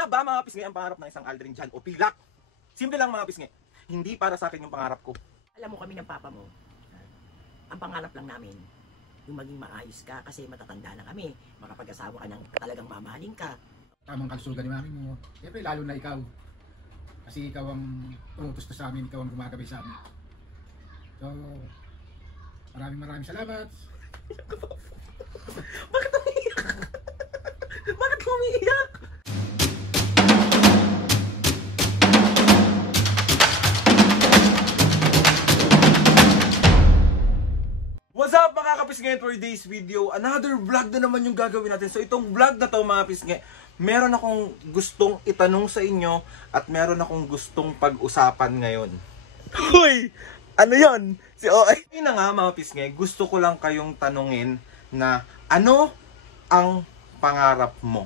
nga ba mga pisngi ang pangarap ng isang Aldrin dyan o pilak? Simple lang mga pisngi. Hindi para sa akin yung pangarap ko. Alam mo kami ng papa mo, ang pangarap lang namin, yung maging maayos ka kasi matatanda na kami, makapag-asawa ka ng talagang mamahalin ka. Tamang kalusugan ni mami mo. Siyempre lalo na ikaw. Kasi ikaw ang utos sa amin, ikaw ang gumagabay sa amin. So, maraming salamat. Bakit umiiyak? Bakit umiiyak? What's up mga kapisngi, for today's video, another vlog na naman yung gagawin natin. So itong vlog na to mga kapisngi, meron akong gustong itanong sa inyo at meron akong gustong pag-usapan ngayon. Hoy! Ano yon? Si OA. Yun na nga mga kapisngi, gusto ko lang kayong tanungin na ano ang pangarap mo?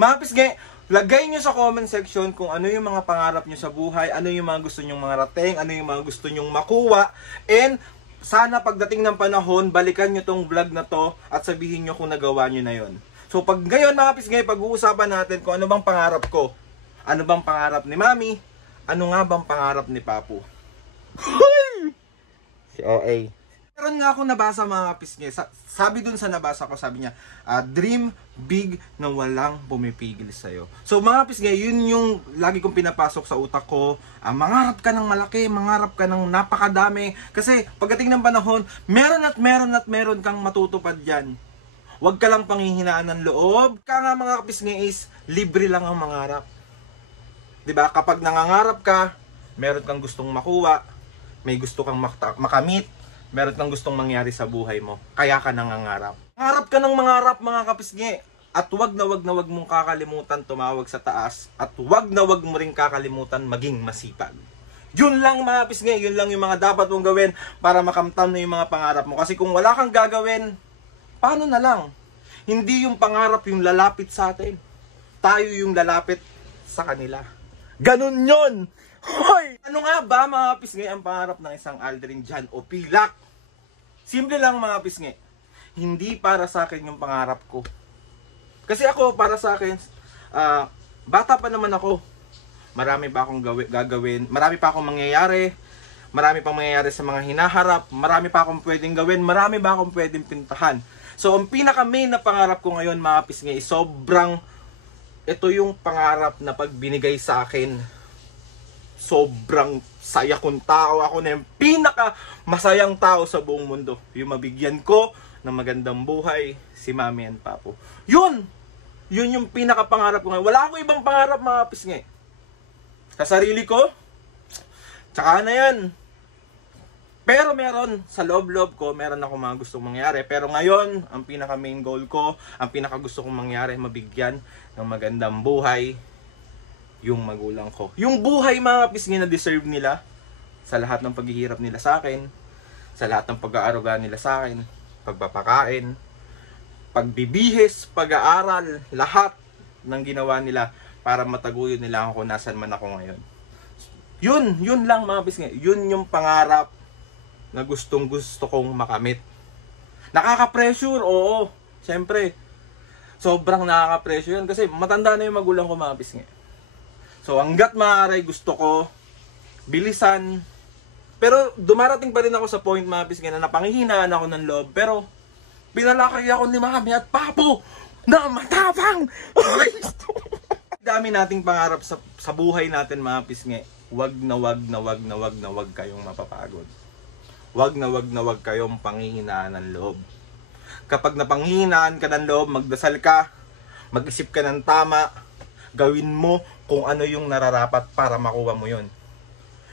Mga kapisngi, lagay nyo sa comment section kung ano yung mga pangarap nyo sa buhay, ano yung mga gusto nyong mga rating, ano yung mga gusto nyong makuha, and sana pagdating ng panahon, balikan nyo tong vlog na to at sabihin nyo kung nagawa nyo na yon. So pag ngayon mga pisngay, pag-uusapan natin kung ano bang pangarap ko. Ano bang pangarap ni Mami? Ano nga bang pangarap ni Papu? Si OA. Meron nga ako nabasa mga pisngay. Sabi dun sa nabasa ko, sabi niya, dream big na walang pumipigil sa'yo. So mga pisngay, yun yung lagi kong pinapasok sa utak ko. Mangarap ka ng malaki, mangarap ka ng napakadami. Kasi pagdating ng panahon, meron kang matutupad dyan. Huwag ka lang panghihinaan ng loob. Kaya nga mga pisngay is, libre lang ang mangarap. Diba? Kapag nangangarap ka, meron kang gustong makuha, may gusto kang makamit, meron kang gustong mangyari sa buhay mo. Kaya ka nangangarap. Mangarap ka ng mangarap mga kapisngi. At wag na wag mong kakalimutan tumawag sa taas. At wag na wag mo rin kakalimutan maging masipag. Yun lang mga kapisngi. Yun lang yung mga dapat mong gawin para makamtan na yung mga pangarap mo. Kasi kung wala kang gagawin, paano na lang? Hindi yung pangarap yung lalapit sa atin. Tayo yung lalapit sa kanila. Ganun yun! Hoy! Ano nga ba mga pisngi ang pangarap ng isang Aldrin dyan o pilak? Simple lang mga pisngi. Hindi para sa akin yung pangarap ko. Kasi ako, para sa akin, bata pa naman ako. Marami pa akong gagawin. Marami pa akong mangyayari. Marami pang mangyayari sa mga hinaharap. Marami pa akong pwedeng gawin. Marami pa akong pwedeng pintahan. So, ang pinaka-main na pangarap ko ngayon mga pisngi, sobrang, ito yung pangarap na pag binigay sa akin, sobrang saya kong tao. Ako na yung pinaka masayang tao sa buong mundo. Yung mabigyan ko ng magandang buhay, si Mami and Papu. Yun yung pinaka pangarap ko ngayon. Wala akong ibang pangarap mga pisngi. Sa sarili ko, tsaka na yan. Pero meron, sa loob-loob ko, meron ako mga gustong mangyari. Pero ngayon, ang pinaka main goal ko, ang pinaka gusto kong mangyari, mabigyan ng magandang buhay yung magulang ko. Yung buhay mga pisngi na deserve nila sa lahat ng paghihirap nila sa akin, sa lahat ng pag-aaruga nila sa akin, pagpapakain, pagbibihis, pag-aaral, lahat ng ginawa nila para mataguyod nila ako kung nasan man ako ngayon. Yun lang mga pisngi. Yun yung pangarap na gustong gusto kong makamit. Nakaka-pressure, oo. Siyempre, sobrang nakaka-pressure yun kasi matanda na yung magulang ko mga pisngi. So hanggat maaari gusto ko bilisan. Pero dumarating pa rin ako sa point mga pisngi na napanghihinaan ako ng loob. Pero pinalaki ako ni Mami at Papu na matapang. Dami nating pangarap sa buhay natin mga pisngi. Wag na wag kayong mapapagod. Wag na wag kayong panghihinaan ng loob. Kapag napanghihinaan ka ng loob, magdasal ka, mag-isip ka ng tama, gawin mo kung ano yung nararapat para makuha mo yun.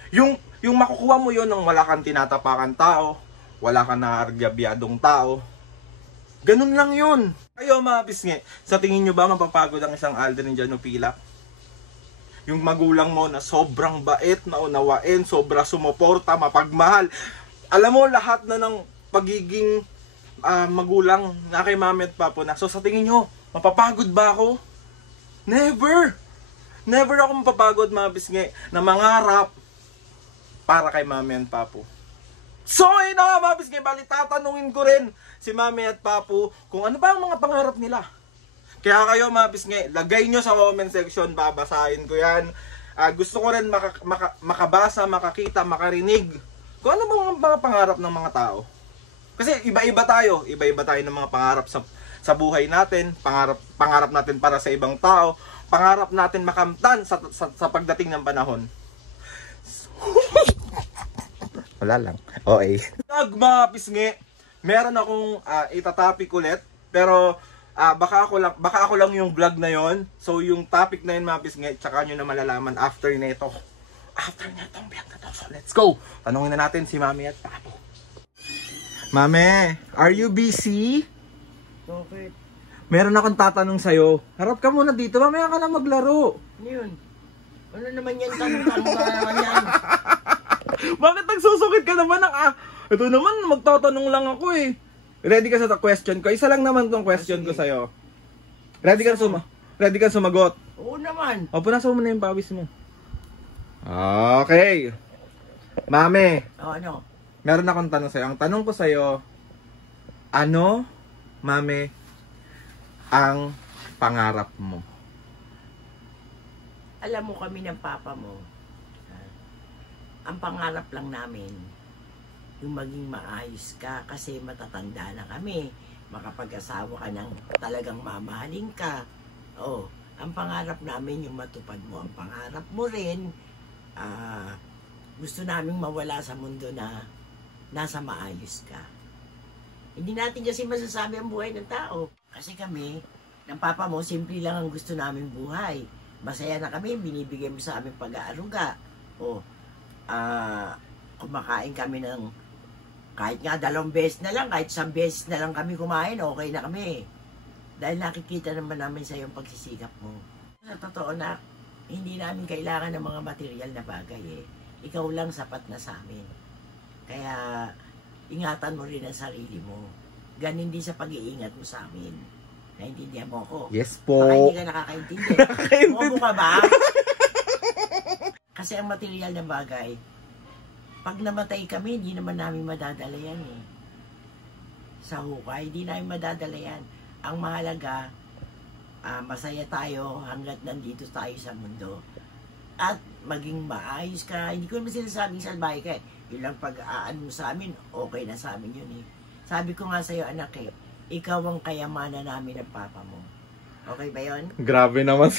Yung makukuha mo yun nang wala kang tinatapakan tao, wala kang naargabyadong tao. Ganun lang yun. Kayo mga pisngi, sa tingin nyo ba mapapagod ang isang Aldrin dyan o pilak? Yung magulang mo na sobrang bait, naunawain, sobra sumuporta, mapagmahal. Alam mo lahat na ng pagiging magulang na kay Mami at Papu na. So sa tingin nyo, mapapagod ba ako? Never! Never ako mapapagod mga pisngi na mangarap para kay Mami and Papu. So ayun na mga pisngi, bali tatanungin ko rin si Mami at Papu kung ano ba ang mga pangarap nila. Kaya kayo mga pisngi, lagay nyo sa comment section, babasahin ko yan. Gusto ko rin makabasa, makakita, makarinig kung ano bang mga pangarap ng mga tao. Kasi iba-iba tayo ng mga pangarap sa buhay natin, pangarap natin para sa ibang tao, pangarap natin makamtan sa pagdating ng panahon. Wala lang. Okay. Mga pisngi, meron akong itatopic ulit, pero baka ako lang yung vlog na yon. So yung topic na yun mga pisngi, tsaka nyo na malalaman after nito. After netong vlog na to. So let's go. Tanungin na natin si Mami at Papo. Mami, are you busy? Bakit? Meron akong tatanong sa'yo. Harap ka muna dito, mamaya ka na maglaro. Ano yun? Ano naman yan? Tanong-tanong na naman yan. Bakit nagsusukit ka naman ng ito naman, magtatanong lang ako eh. Ready ka sa question ko? Isa lang naman tong question ko sa'yo. Ready ka sumagot? Oo naman. O, punasan mo na yung pawis mo. Okay. Mami, Ano? meron akong tanong sa'yo. Ang tanong ko sa'yo, ano, Mami, ang pangarap mo? Alam mo kami ng papa mo, ang pangarap lang namin, yung maging maayos ka kasi matatanda na kami. Makapag-asawa ka ng talagang mamahalin ka. Oh, ang pangarap namin yung matupad mo. Ang pangarap mo rin, gusto naming mawala sa mundo na nasa maayos ka. Hindi natin kasi masasabi ang buhay ng tao. Kasi kami, ng papa mo, simple lang ang gusto naming buhay. Masaya na kami, binibigay mo sa aming pag-aaruga. O, kumakain kami ng kahit nga 2 beses na lang, kahit 1 beses na lang kami kumain, okay na kami. Dahil nakikita naman namin sa iyong pagsisikap mo. Sa totoo na, hindi namin kailangan ng mga material na bagay eh. Ikaw lang sapat na sa amin. Kaya, ingatan mo rin ang sarili mo. Ganon din sa pag-iingat mo sa amin. Naintindihan mo ako? Yes po. Baka hindi ka nakakaintindi. Bobo ka ba? Kasi ang material na bagay, pag namatay kami, hindi naman namin madadala yan eh. Sa hukay, hindi namin madadala yan. Ang mahalaga, masaya tayo hanggat nandito tayo sa mundo. At maging maayos ka. Hindi ko naman sinasabing salbahe ka eh. Yun lang pag-aan mo sa amin, okay na sa amin yun eh. Sabi ko nga sa'yo anak eh, ikaw ang kayamanan namin ng papa mo. Okay ba yun? Grabe naman.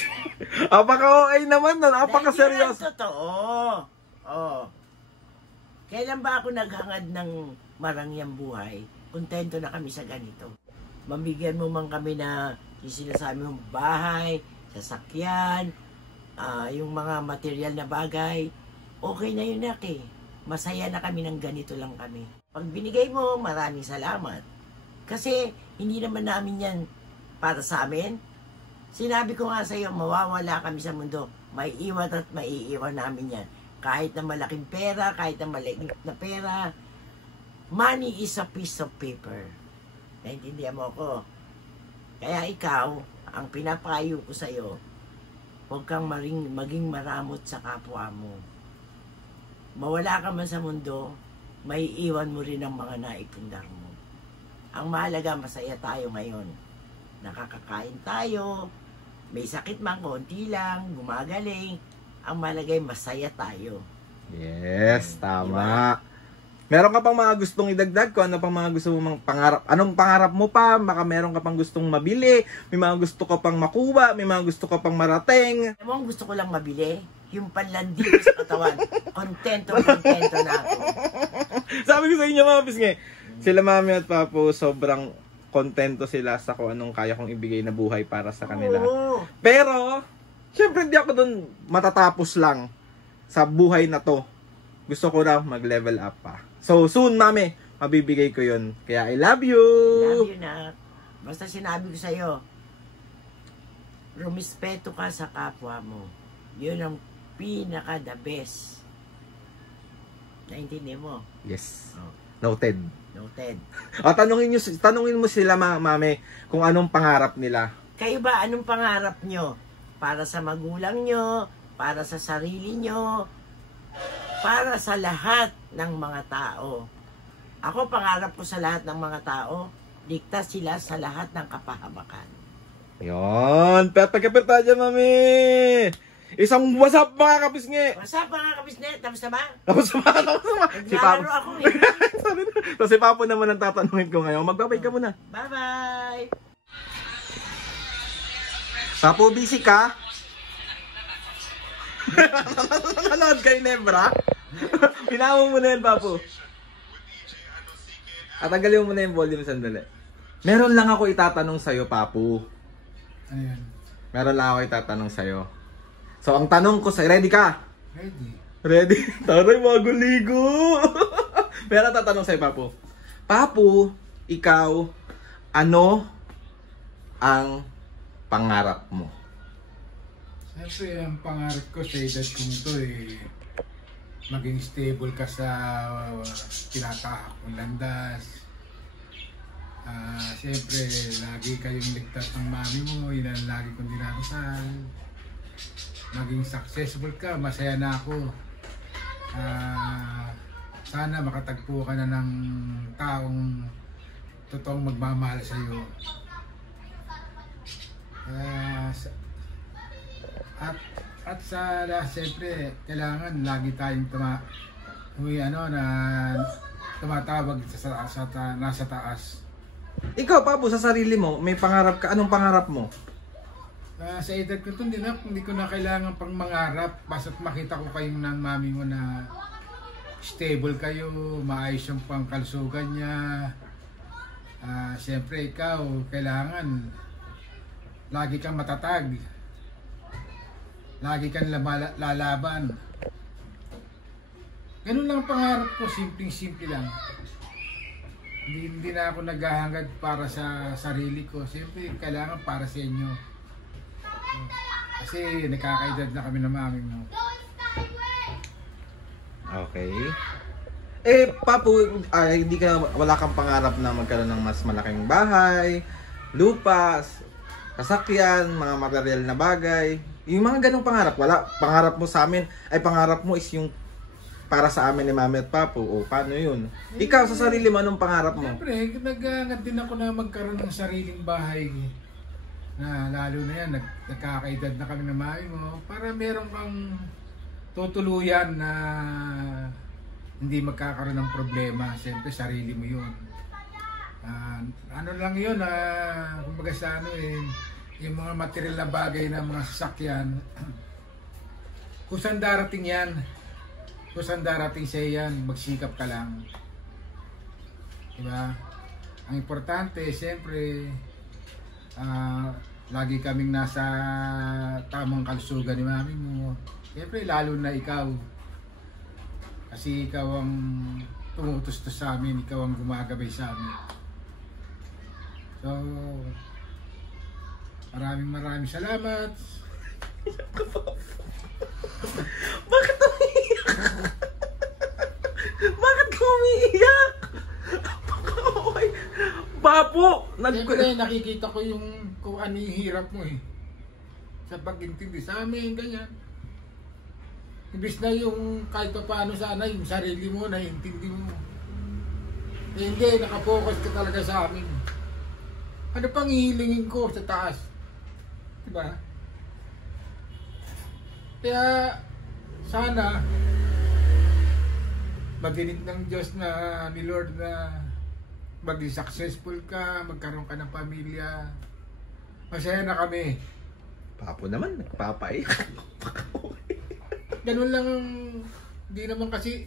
Apaka-okay naman nun. Apaka-seryoso. Dahil totoo. Oh. Kailan ba ako naghangad ng marangyang buhay? Kontento na kami sa ganito. Mabigyan mo man kami na yung sinasabi mong bahay, sasakyan, yung mga material na bagay, okay na yun nak eh. Masaya na kami ng ganito lang kami. Pag binigay mo, maraming salamat. Kasi hindi naman namin yan para sa amin. Sinabi ko nga sa iyo, mawawala kami sa mundo. May iwan at maiiwan namin yan. Kahit na malaking pera, kahit na maliit na pera, money is a piece of paper. Naintindihan mo ako? Kaya ikaw, ang pinapayo ko sa iyo, huwag kang maging maramot sa kapwa mo. Mawala ka man sa mundo, may iwan mo rin ang mga naipundar mo. Ang mahalaga, masaya tayo ngayon. Nakakakain tayo, may sakit man, konti lang, gumagaling. Ang mahalaga, masaya tayo. Yes, tama. Meron ka pang mga gustong idagdag ko? Ano pang mga gusto mong pangarap? Anong pangarap mo pa? Baka meron ka pang gustong mabili, may mga gusto ka pang makuha, may mga gusto ka pang marating. Alam mo, ang gusto ko lang mabili, yung panlandi ko sa katawan. Kontento na ako. Sabi ko sa inyo mga pisngi, sila Mami at Papo, sobrang kontento sila sa kung anong kaya kong ibigay na buhay para sa kanila. Oo. Pero, syempre hindi ako dun matatapos lang sa buhay na to. Gusto ko na mag-level up pa. So, soon, Mami, mabibigay ko yun. Kaya, I love you! Love you na. Basta sinabi ko sa'yo, rumispeto ka sa kapwa mo. Yun ang pinaka-the best. Naintindihan mo? Yes. Oh. Noted. Noted. O, tanungin mo sila, Mami, kung anong pangarap nila. Kayo ba, anong pangarap nyo? Para sa magulang nyo? Para sa sarili nyo? Para sa lahat ng mga tao. Ako, pangarap ko sa lahat ng mga tao, ligtas sila sa lahat ng kapahamakan. Yun. Perfect tayo dyan, mami. Isang WhatsApp mga kapisngi. What's up mga kabisnet? Tapos na ba? Tapos naman. Si Papo. Naglalaro ako eh. So si Papo naman ang tatanungin ko ngayon. Magbabay ka muna. Bye-bye! Papo, busy ka? Nanonood kay Nebra? Pinamo mo na yan, Papo. At tanggalin mo na yung volume sandali. Meron lang ako itatanong sa'yo, Papo. Ayan. Meron lang ako itatanong sa'yo. So, ang tanong ko sa'yo, ready ka? Ready. Ready? Taray, maguligo! Meron tatanong sa'yo, Papo. Papo, ikaw, ano ang pangarap mo? Siyempre, ang pangarap ko sa edad kong to maging stable ka sa tinatahak mong landas. Siyempre, lagi kayong ligtas ng mami mo, yun ang lagi kong dinarasal. Maging successful ka, masaya na ako. Sana makatagpo ka na ng taong totoong magmamahal sa iyo. At sa siyempre, kailangan lagi tayong tumatawag nasa taas. Ikaw, Papo, sa sarili mo, may pangarap ka. Anong pangarap mo? Sa edad ko ito, hindi ko na kailangan pang mangarap. Basta't makita ko kayong ng mami mo na stable kayo, maayos yung pangkalsugan niya. Siyempre, ikaw, kailangan lagi kang matatag. Lagi kang lalaban. Ganun lang ang pangarap ko, simpleng-simple lang. Hindi na ako naghahangad para sa sarili ko. Siyempre, kailangan para sa inyo. Kasi nakakaedad na kami ng mami mo. Okay. Papo, wala kang pangarap na magkaroon ng mas malaking bahay, lupa, sasakyan, mga material na bagay. Yung mga ganong pangarap, wala. Pangarap mo sa amin, pangarap mo is yung para sa amin ni Mami at Papo. O, paano yun? Ikaw, sa sarili mo, anong pangarap mo? Siyempre, nag-aangat din ako na magkaroon ng sariling bahay. Na lalo na yan, nagkakaedad na kami ng mami mo. Para meron kang tutuluyan na hindi magkakaroon ng problema. Siyempre, sarili mo yun. Ano lang yun, kumbaga sa yung mga material na bagay ng mga sasakyan, kung saan darating yan, kung saan darating siya yan, magsikap ka lang. Diba? Ang importante, siyempre, lagi kaming nasa tamang kalusugan ni mami mo. Siyempre, lalo na ikaw. Kasi ikaw ang tumutustos sa amin, ikaw ang gumagabay sa amin. So, maraming salamat. Bakit umiiyak? Bakit ka umiiyak? Papo! Siyempre, nakikita ko kung ano yung hirap mo sa pag-intindi sa amin, ganyan. Ibig na yung kahit pa paano sana, yung sarili mo, naiintindi mo. Hindi, nakapokus ka talaga sa amin. Ano pang hihilingin ko sa taas? Diba? Kaya, sana, madinig ng Diyos ni Lord na maging successful ka, magkaroon ka ng pamilya. Masaya na kami. Papo naman, nagpapay. Ganun lang, di naman kasi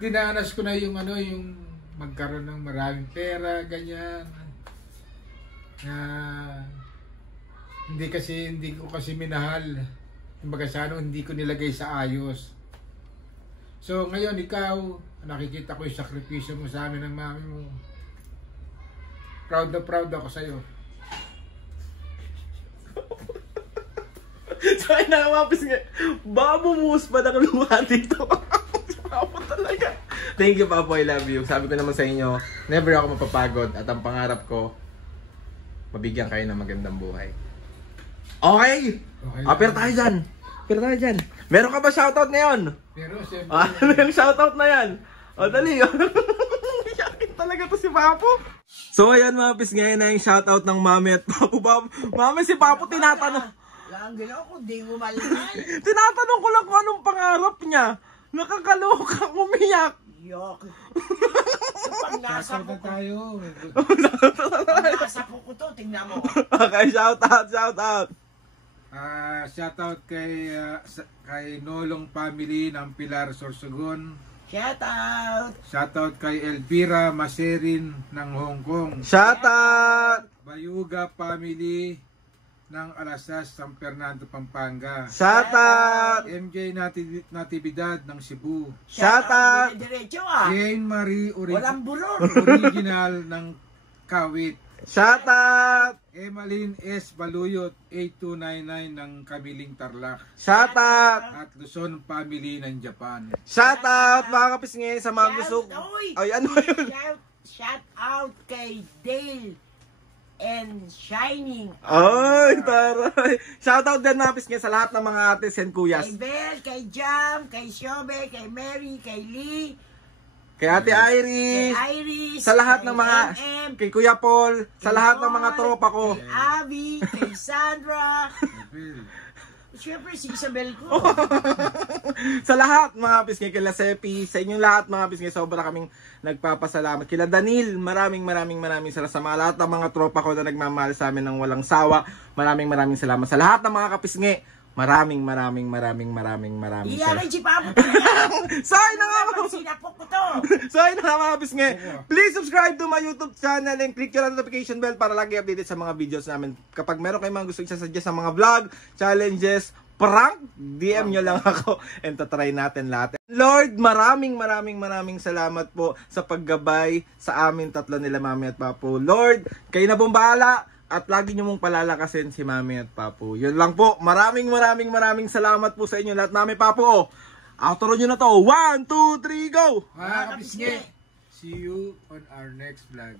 dinanas ko na yung magkaroon ng maraming pera, ganyan. Hindi ko kasi minahal. Kumbaga sa hindi ko nilagay sa ayos. So ngayon ikaw, nakikita ko yung sakripisyo mo sa amin ng mami mo. Proud ako sa'yo. So, ay nakapapis nga. Baka bumuhos pa ng luha dito. Papo talaga. Thank you, Papo. I love you. Sabi ko naman sa inyo, never ako mapapagod. At ang pangarap ko, mabigyan kayo ng magandang buhay. Okay! Pero tayo dyan. Meron ka ba shoutout ngayon? Pero siyempre, Ano yung shoutout na yan? O, dali. Yakin talaga. talaga to si Papo. So ayan mga pis, ngayon na yung shoutout ng Mami at Papo. Mami, si Papo tinatanong. Lang ginawa ko, di mo malaman. Tinatanong ko lang kung anong pangarap niya. Nakakaloka, umiyak. Yok. Pag nasa Shoutout na tayo. ko to, tingnan mo. Okay, shoutout. Shoutout kay Nolong family ng Pilar Sorsogon. Shout out. Shoutout kay Elvira Maserin ng Hong Kong. Shoutout. Bayuga family ng Alasas, San Fernando, Pampanga. Shoutout. MJ Natividad ng Cebu. Shoutout. Diretso ah. Jane Marie Walang bulor. Original ng Kawit. Shoutout. Emalyn S. Baluyot 8299 ng Kamiling Tarlac. Shoutout. At Luzon family ng Japan. Shoutout mga kapis ngayon sa mga gusto. Ay, ano yun? Shout out kay Dale and Shining. Ay, taray. Shoutout din mga kapis ngayon sa lahat ng mga ates and kuyas. Kay Bel, kay Jam, kay Shobe, kay Mary, kay Lee, Kay Ate kay Iris. Iris, Sa lahat kay ng mga, MM, kay Kuya Paul, sa kay lahat ng mga Paul, tropa ko. Kay Abby, kay Sandra. Siyempre si Isabel ko. Sa lahat mga pisngay, kila Sepi, sa inyong lahat mga pisngay, sobra kaming nagpapasalamat. Kila Danil, maraming salamat sa mga lahat ng mga tropa ko na nagmamahal sa amin ng walang sawa. Maraming salamat sa lahat ng mga kapisngay. Maraming Iyan ay si Papo. Sorry na nga mga Sinapok ko to. Sorry na nga mga pisngay. Please subscribe to my YouTube channel and click your notification bell para lagi updated sa mga videos namin. Kapag meron kayong mga gusto i-suggest sa mga vlog, challenges, prank, DM nyo lang ako and tatry natin lahat. Lord, maraming salamat po sa paggabay sa amin tatlo nila Mami at Papo. Lord, kayo na pong bahala at lagi nyo mong palalakasin si Mami at Papo. Yun lang po. Maraming salamat po sa inyo lahat. Mami, Papo, outro nyo na to. 1, 2, 3, go! Mga kapisngi, see you on our next vlog.